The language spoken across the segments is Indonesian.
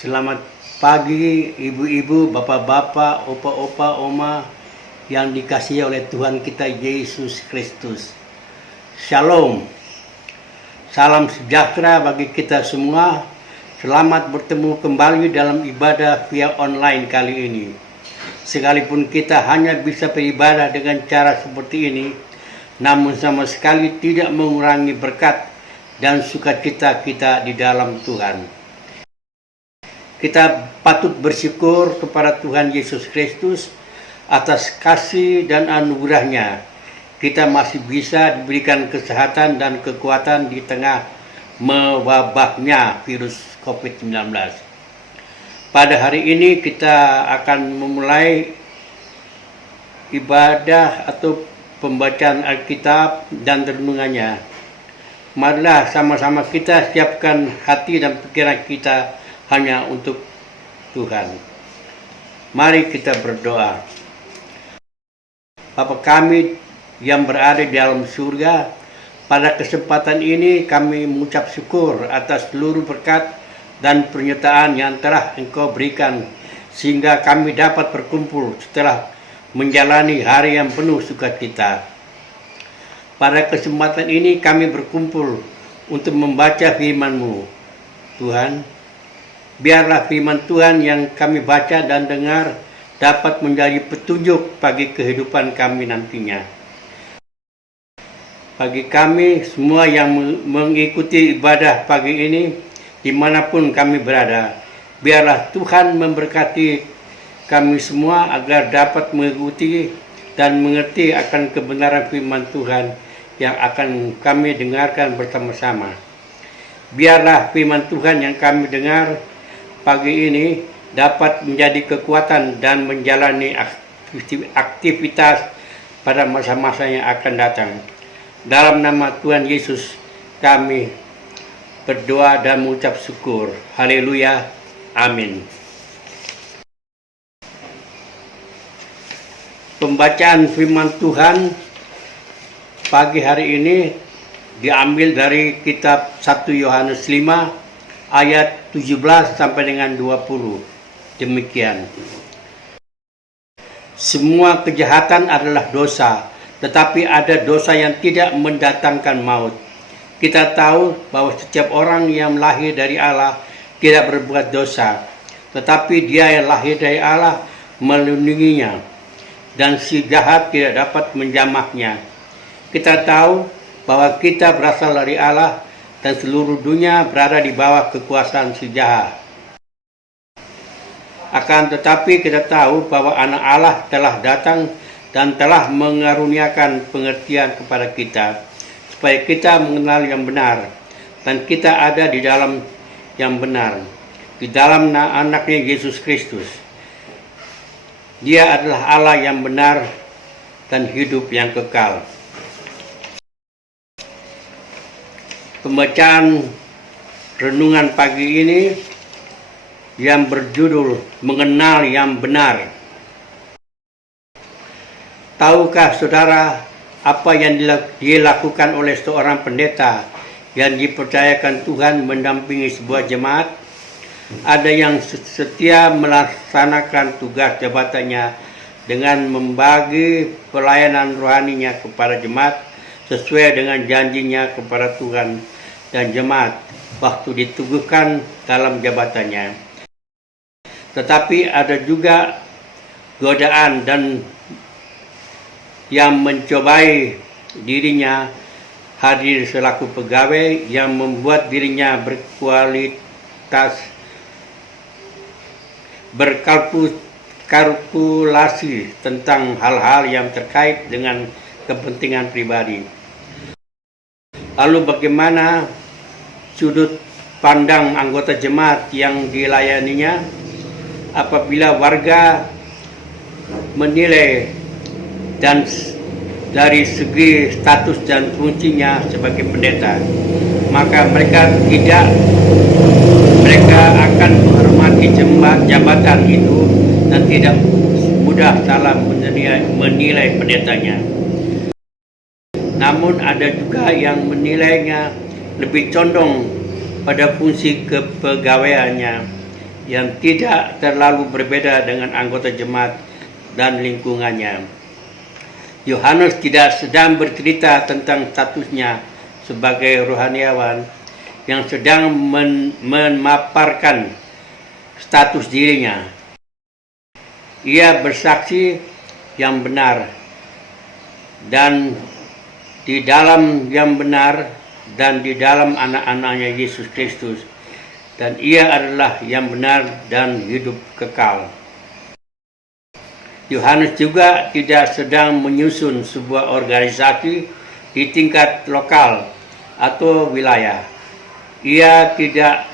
Selamat pagi ibu-ibu, bapak-bapak, opa-opa, oma yang dikasihi oleh Tuhan kita Yesus Kristus. Shalom. Salam sejahtera bagi kita semua. Selamat bertemu kembali dalam ibadah via online kali ini. Sekalipun kita hanya bisa beribadah dengan cara seperti ini, namun sama sekali tidak mengurangi berkat dan sukacita kita di dalam Tuhan. Kita patut bersyukur kepada Tuhan Yesus Kristus atas kasih dan anugerah-Nya. Kita masih bisa diberikan kesehatan dan kekuatan di tengah mewabahnya virus COVID-19. Pada hari ini kita akan memulai ibadah atau pembacaan Alkitab dan renungannya. Marilah sama-sama kita siapkan hati dan pikiran kita hanya untuk Tuhan. Mari kita berdoa. Bapa kami yang berada di dalam surga, pada kesempatan ini kami mengucap syukur atas seluruh berkat dan penyertaan yang telah Engkau berikan, sehingga kami dapat berkumpul setelah menjalani hari yang penuh sukacita. Pada kesempatan ini kami berkumpul untuk membaca firman-Mu. Tuhan, biarlah firman Tuhan yang kami baca dan dengar dapat menjadi petunjuk bagi kehidupan kami nantinya. Bagi kami semua yang mengikuti ibadah pagi ini, dimanapun kami berada, biarlah Tuhan memberkati kami semua agar dapat mengikuti dan mengerti akan kebenaran firman Tuhan yang akan kami dengarkan bersama-sama. Biarlah firman Tuhan yang kami dengar pagi ini dapat menjadi kekuatan dan menjalani aktivitas pada masa-masa yang akan datang. Dalam nama Tuhan Yesus kami berdoa dan mengucap syukur. Haleluya. Amin. Pembacaan firman Tuhan pagi hari ini diambil dari kitab 1 Yohanes 5 ayat 17 sampai dengan 20. Demikian. Semua kejahatan adalah dosa, tetapi ada dosa yang tidak mendatangkan maut. Kita tahu bahwa setiap orang yang lahir dari Allah tidak berbuat dosa, tetapi Dia yang lahir dari Allah melindunginya, dan si jahat tidak dapat menjamahnya. Kita tahu bahwa kita berasal dari Allah dan seluruh dunia berada di bawah kekuasaan si jahat. Akan tetapi kita tahu bahwa anak Allah telah datang dan telah mengaruniakan pengertian kepada kita, supaya kita mengenal yang benar, dan kita ada di dalam yang benar, di dalam anaknya Yesus Kristus. Dia adalah Allah yang benar dan hidup yang kekal. Pembacaan renungan pagi ini yang berjudul Mengenal yang Benar. Tahukah saudara apa yang dilakukan oleh seorang pendeta yang dipercayakan Tuhan mendampingi sebuah jemaat? Ada yang setia melaksanakan tugas jabatannya dengan membagi pelayanan rohaninya kepada jemaat sesuai dengan janjinya kepada Tuhan dan jemaat waktu ditugaskan dalam jabatannya. Tetapi ada juga godaan dan yang mencobai dirinya hadir selaku pegawai yang membuat dirinya berkualitas berkalkulasi tentang hal-hal yang terkait dengan kepentingan pribadi. Lalu bagaimana sudut pandang anggota jemaat yang dilayaninya apabila warga menilai dan dari segi status dan fungsinya sebagai pendeta, maka mereka akan menghormati jabatan itu dan tidak mudah salah menilai pendetanya. Namun ada juga yang menilainya lebih condong pada fungsi kepegawaiannya yang tidak terlalu berbeda dengan anggota jemaat dan lingkungannya. Yohanes tidak sedang bercerita tentang statusnya sebagai rohaniawan yang sedang memaparkan status dirinya. Ia bersaksi yang benar dan di dalam yang benar dan di dalam anak-anaknya Yesus Kristus, dan ia adalah yang benar dan hidup kekal. Yohanes juga tidak sedang menyusun sebuah organisasi di tingkat lokal atau wilayah. Ia tidak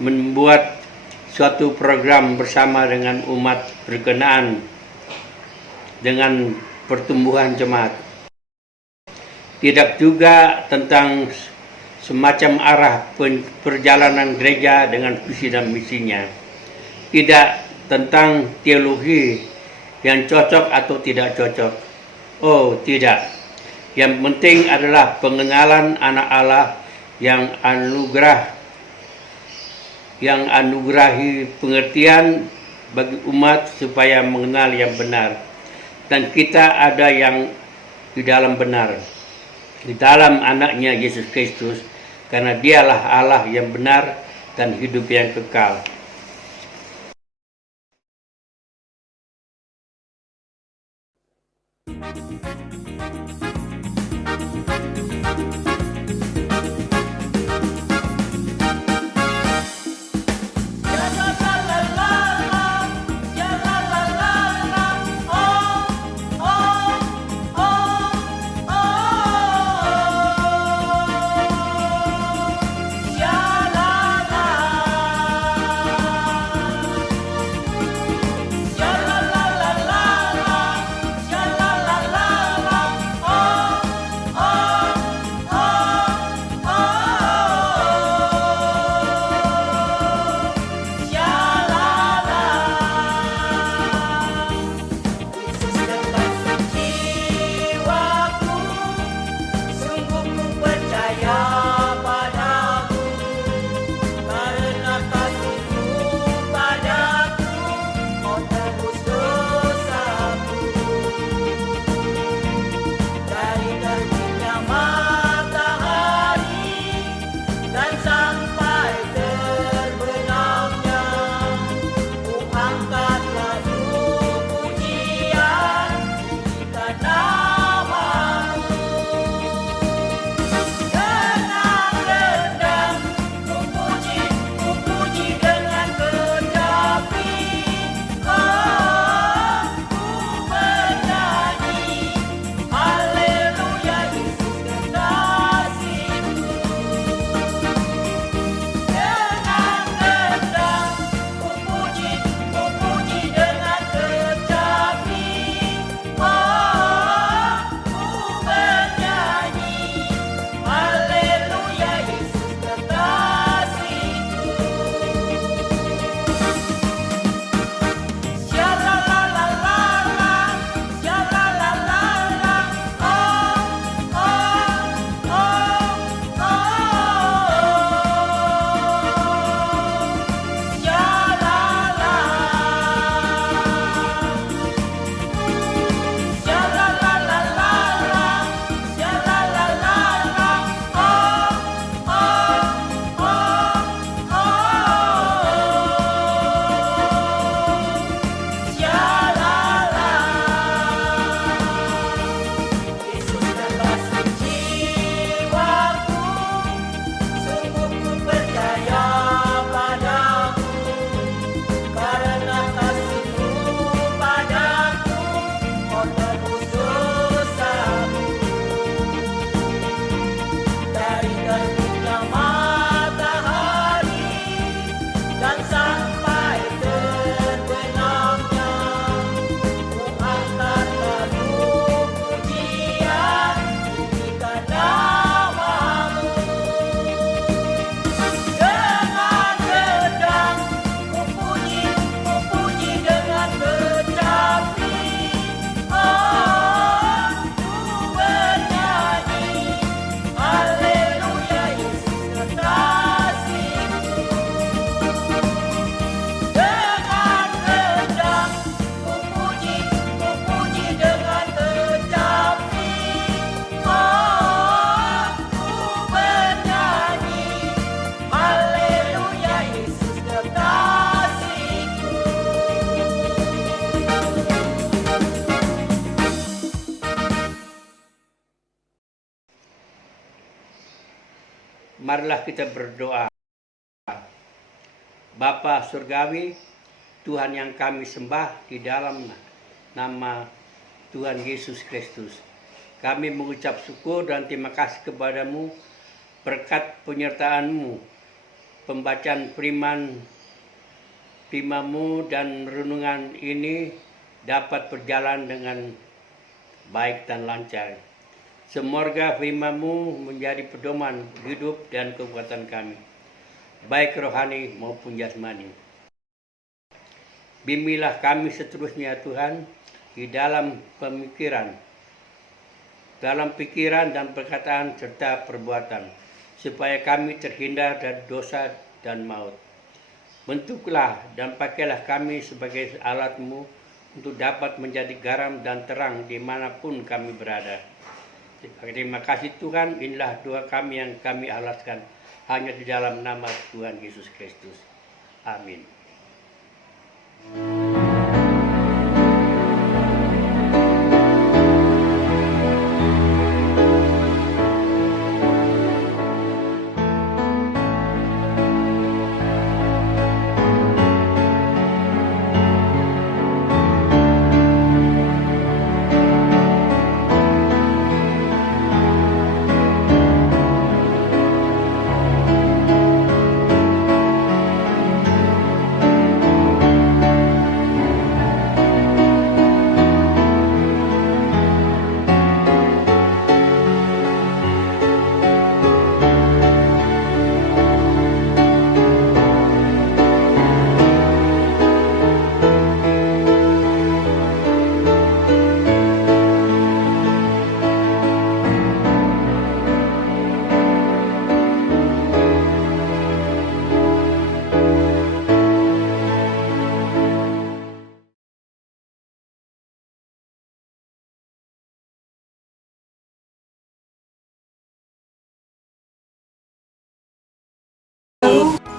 membuat suatu program bersama dengan umat berkenaan dengan pertumbuhan jemaat. Tidak juga tentang semacam arah perjalanan gereja dengan visi dan misinya. Tidak tentang teologi yang cocok atau tidak cocok. Oh, tidak. Yang penting adalah pengenalan anak Allah yang anugerahi pengertian bagi umat supaya mengenal yang benar. Dan kita ada yang di dalam benar, di dalam anaknya Yesus Kristus, karena dialah Allah yang benar dan hidup yang kekal. marilah kita berdoa. Bapa Surgawi, Tuhan yang kami sembah di dalam nama Tuhan Yesus Kristus. Kami mengucap syukur dan terima kasih kepadamu berkat penyertaan-Mu, pembacaan firman-Mu dan renungan ini dapat berjalan dengan baik dan lancar. Semoga firman-Mu menjadi pedoman hidup dan kekuatan kami, baik rohani maupun jasmani. Bimbinglah kami seterusnya Tuhan di dalam pikiran dan perkataan serta perbuatan, supaya kami terhindar dari dosa dan maut. Bentuklah dan pakailah kami sebagai alat-Mu untuk dapat menjadi garam dan terang dimanapun kami berada. Terima kasih Tuhan, inilah doa kami yang kami alaskan hanya di dalam nama Tuhan Yesus Kristus. Amin.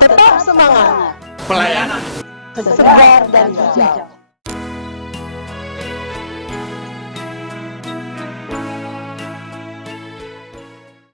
Tetap semangat, Pelayanan segar dan hijau.